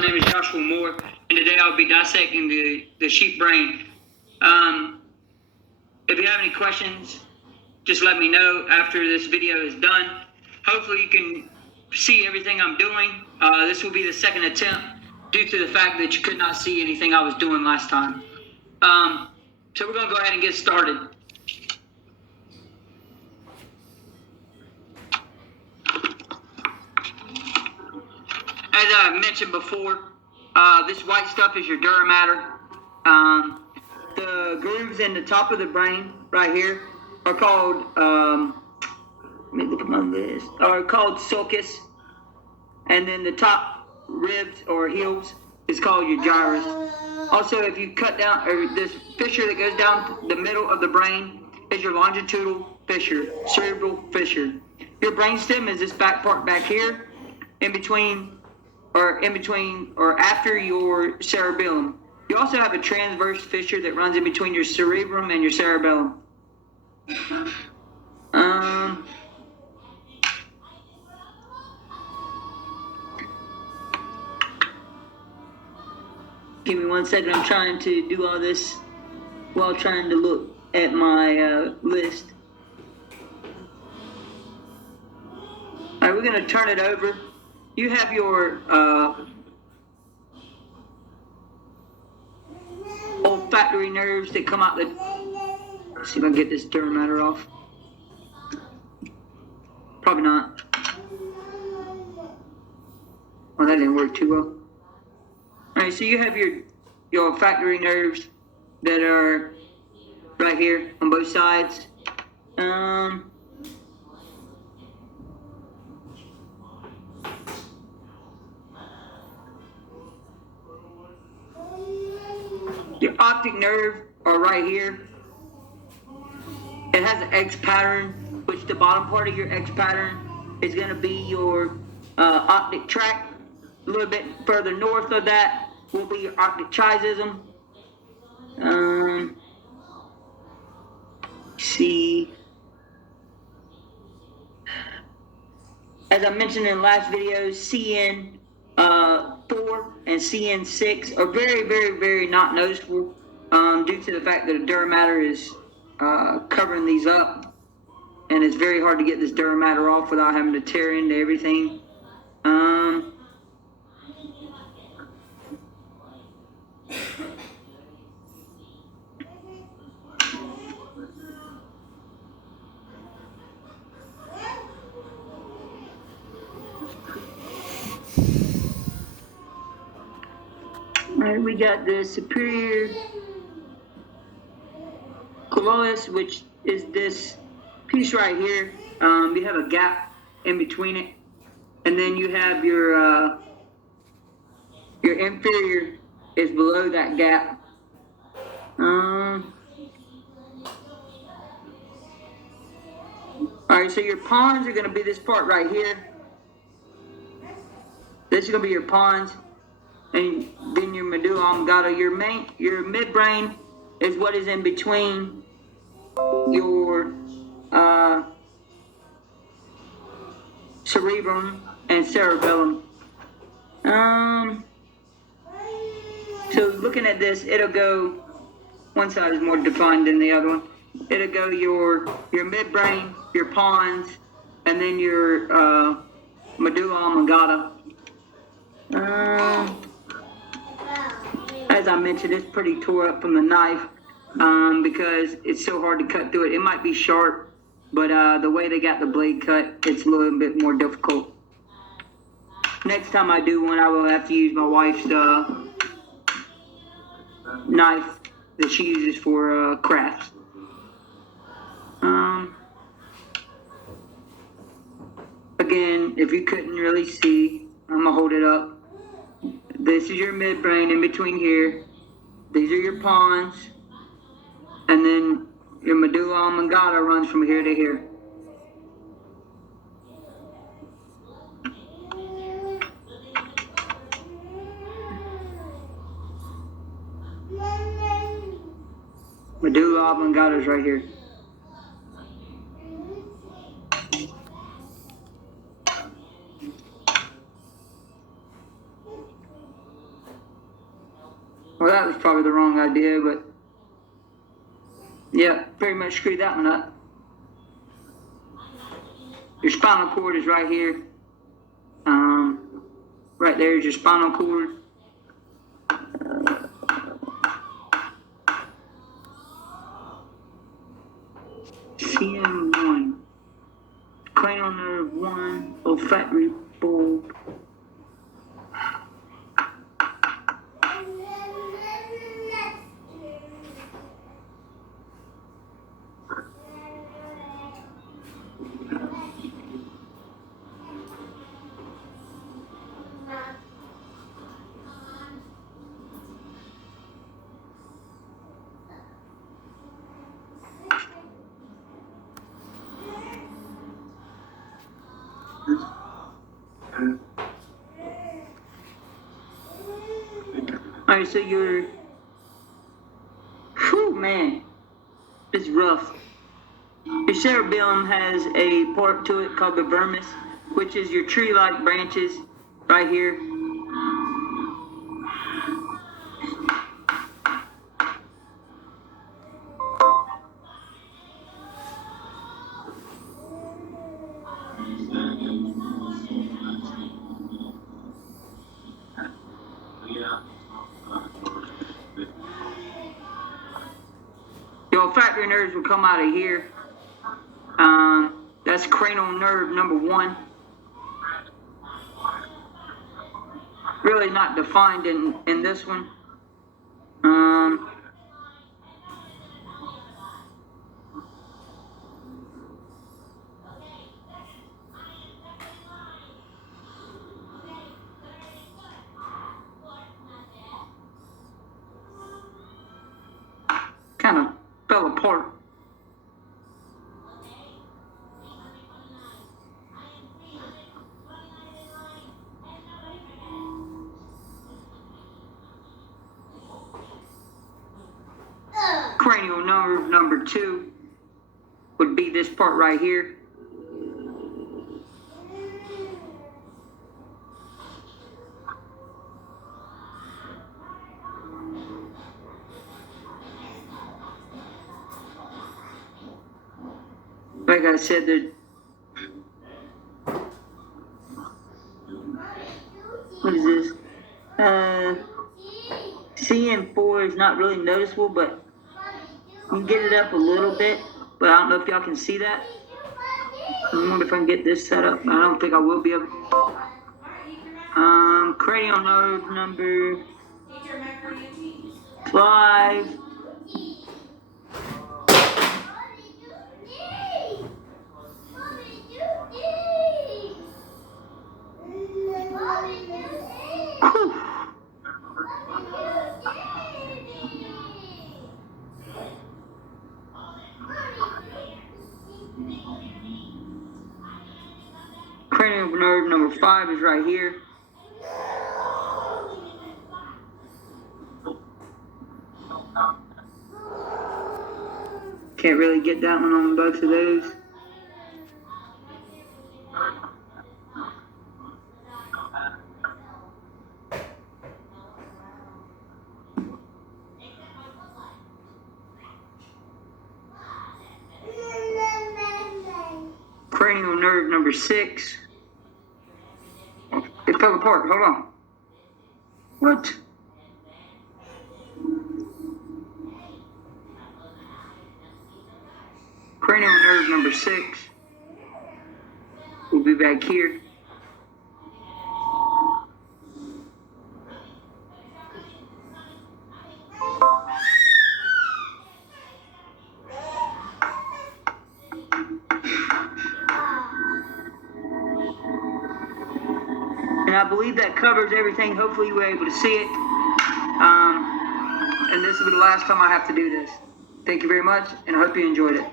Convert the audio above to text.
My name is Joshua Moore, and today I'll be dissecting the sheep brain. If you have any questions, just let me know after this video is done. Hopefully you can see everything I'm doing. This will be the second attempt due to the fact that you could not see anything I was doing last time. So we're going to go ahead and get started. As I mentioned before, this white stuff is your dura mater. The grooves in the top of the brain right here are called, let me look at my list, are called sulcus. And then the top ribs or heels is called your gyrus. Also, if you cut down, or this fissure that goes down the middle of the brain is your longitudinal fissure, cerebral fissure. Your brainstem is this back part back here, in between or after your cerebellum. You also have a transverse fissure that runs in between your cerebrum and your cerebellum. Give me 1 second. I'm trying to do all this while trying to look at my list. All right, we're going to turn it over. You have your olfactory nerves that come out the... Let's see if I can get this dura mater off. Probably not. Well, that didn't work too well. All right, so you have your olfactory nerves that are right here on both sides. Your optic nerve are right here. It has an X pattern, which the bottom part of your X pattern is going to be your optic tract. A little bit further north of that will be your optic chiasm. See. As I mentioned in the last videos, CN4 and CN6 are very, very, very not noticeable due to the fact that the dura mater is covering these up, and it's very hard to get this dura mater off without having to tear into everything. All right, we got the superior colloidus, which is this piece right here. You have a gap in between it, and then you have your inferior is below that gap. All right, so your pons are going to be this part right here. This is going to be your pons, and then your medulla oblongata. Your midbrain is what is in between your cerebrum and cerebellum. So looking at this, it'll go, one side is more defined than the other one. It'll go your midbrain, your pons, and then your medulla oblongata. As I mentioned, it's pretty tore up from the knife because it's so hard to cut through it. It might be sharp, but the way they got the blade cut, it's a little bit more difficult. Next time I do one, I will have to use my wife's knife that she uses for crafts. Again, if you couldn't really see, I'm gonna hold it up. This is your midbrain in between here. These are your pons, and then your medulla oblongata runs from here to here. Medulla oblongata is right here. Well, that was probably the wrong idea, but yeah, pretty much screwed that one up. Your spinal cord is right here. Right there is your spinal cord. CM1, cranial nerve 1, olfactory bulb. Alright, so your, whew, man, it's rough. Your cerebellum has a part to it called the vermis, which is your tree-like branches right here. Your olfactory nerves will come out of here. That's cranial nerve number 1. Really not defined in this one. Kind of fell apart. Cranial nerve number 2 would be this part right here. Like I said, what is this? CM4 is not really noticeable, but you can get it up a little bit, but I don't know if y'all can see that. I wonder if I can get this set up. I don't think I will be able to. Cranial nerve number 5. Cranial nerve number 5 is right here. Can't really get that one on both of those. Cranial nerve number 6. It fell apart. Hold on. What? Cranial nerve number 6 will be back here. And I believe that covers everything. Hopefully you were able to see it. And this will be the last time I have to do this. Thank you very much, and I hope you enjoyed it.